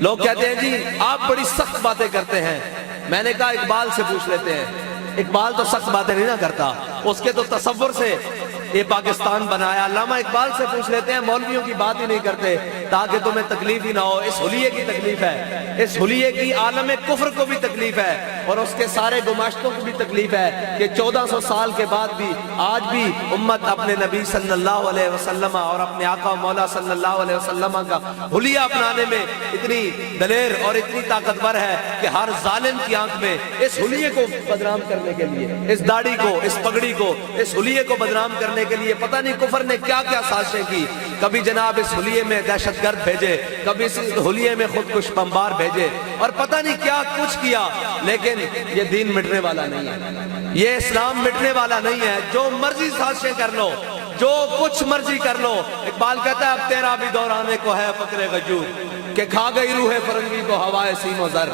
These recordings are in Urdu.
لوگ کہتے ہیں جی آپ بڑی سخت باتیں کرتے ہیں. میں نے کہا اقبال سے پوچھ لیتے ہیں. اقبال تو سخت باتیں نہیں نہ کرتا, اس کے تو تصور سے یہ پاکستان بنایا. علامہ اقبال سے پوچھ لیتے ہیں, مولویوں کی بات ہی نہیں کرتے تاکہ تمہیں تکلیف ہی نہ ہو. اس حلیے کی تکلیف ہے, اس حلیے کی عالم کفر کو بھی تکلیف ہے اور اس کے سارے گماشتوں کو بھی تکلیف ہے کہ 1400 سال کے بعد بھی آج بھی امت اپنے نبی صلی اللہ علیہ وسلم اور اپنے آقا مولا صلی اللہ علیہ وسلم کا حلیہ اپنانے میں اتنی دلیر اور اتنی طاقتور ہے کہ ہر ظالم کی آنکھ میں اس حلیے کو بدنام کرنے کے لیے, اس داڑھی کو, اس پگڑی کو, اس حلیے کو بدنام کرنے کے لیے پتہ نہیں کفر نے کیا کیا سازشیں کی. کبھی جناب اس حلیے میں دہشت گرد بھیجے, کبھی اس حلیے میں خودکش بمبار بھیجے اور پتہ نہیں کیا کچھ کیا, لیکن یہ دین مٹنے والا نہیں ہے, یہ اسلام مٹنے والا نہیں ہے. جو مرضی سازشیں کر لو, جو کچھ مرضی کر لو. اقبال کہتا ہے اب تیرا بھی دورانے کو ہے فقر غجور کہ کھا گئی روح فرنگی کو ہوائے سیم و زر.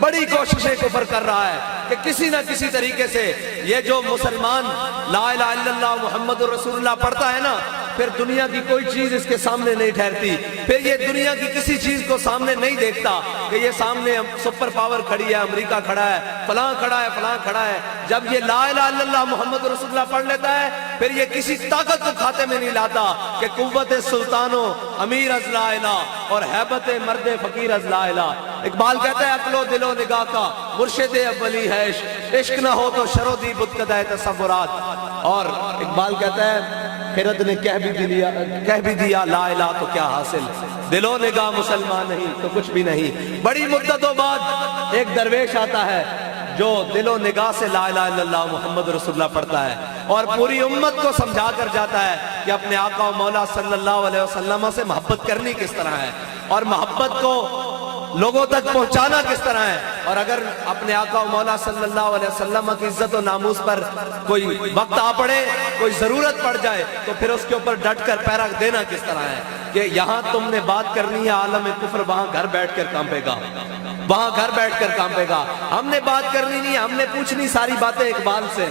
بڑی کوششیں کفر کر رہا ہے کہ کسی نہ کسی طریقے سے یہ جو مسلمان لا الہ الا اللہ محمد رسول اللہ پڑھتا ہے نا, پھر دنیا کی کوئی چیز اس کے سامنے نہیں ٹھہرتی, پھر یہ دنیا کی کسی چیز کو سامنے نہیں دیکھتا کہ یہ سامنے سپر پاور کھڑی ہے, امریکہ کھڑا ہے, فلاں کھڑا ہے, فلاں کھڑا ہے. جب یہ لا الہ الا اللہ محمد رسول اللہ پڑھ لیتا ہے پھر یہ کسی طاقت کو کھاتے میں نہیں لاتا کہ قوت سلطان و امیر از لا الہ اور حیبت مرد فقیر از لا الہ. اقبال کہتا ہے عقل و دل و نگاہ کا مرشد اولی ہے عشق نہ ہو تو شرودی بت قدہ تصورات. اور اقبال کہتا ہے خرد نے کہہ بھی دیا لا الہ تو کیا حاصل, دل و نگاہ مسلمان نہیں تو کچھ بھی نہیں. بڑی مدتوں بعد ایک درویش آتا ہے جو دل و نگاہ سے لا الہ الا اللہ محمد رسول اللہ پڑھتا ہے اور پوری امت کو سمجھا کر جاتا ہے کہ اپنے آقا و مولا صلی اللہ علیہ وسلم سے محبت کرنی کس طرح ہے اور محبت کو لوگوں تک پہنچانا کس طرح ہے. اور اگر اپنے آقا و مولا صلی اللہ علیہ وسلم کی عزت و ناموس پر کوئی وقت آ پڑے, کوئی ضرورت پڑ جائے تو پھر اس کے اوپر ڈٹ کر پیرا دینا کس طرح ہے کہ یہاں تم نے بات کرنی ہے عالم کفر, وہاں گھر بیٹھ کر کانپے گا, وہاں گھر بیٹھ کر کانپے گا. ہم نے بات کرنی نہیں, ہم نے پوچھنی ساری باتیں اقبال سے.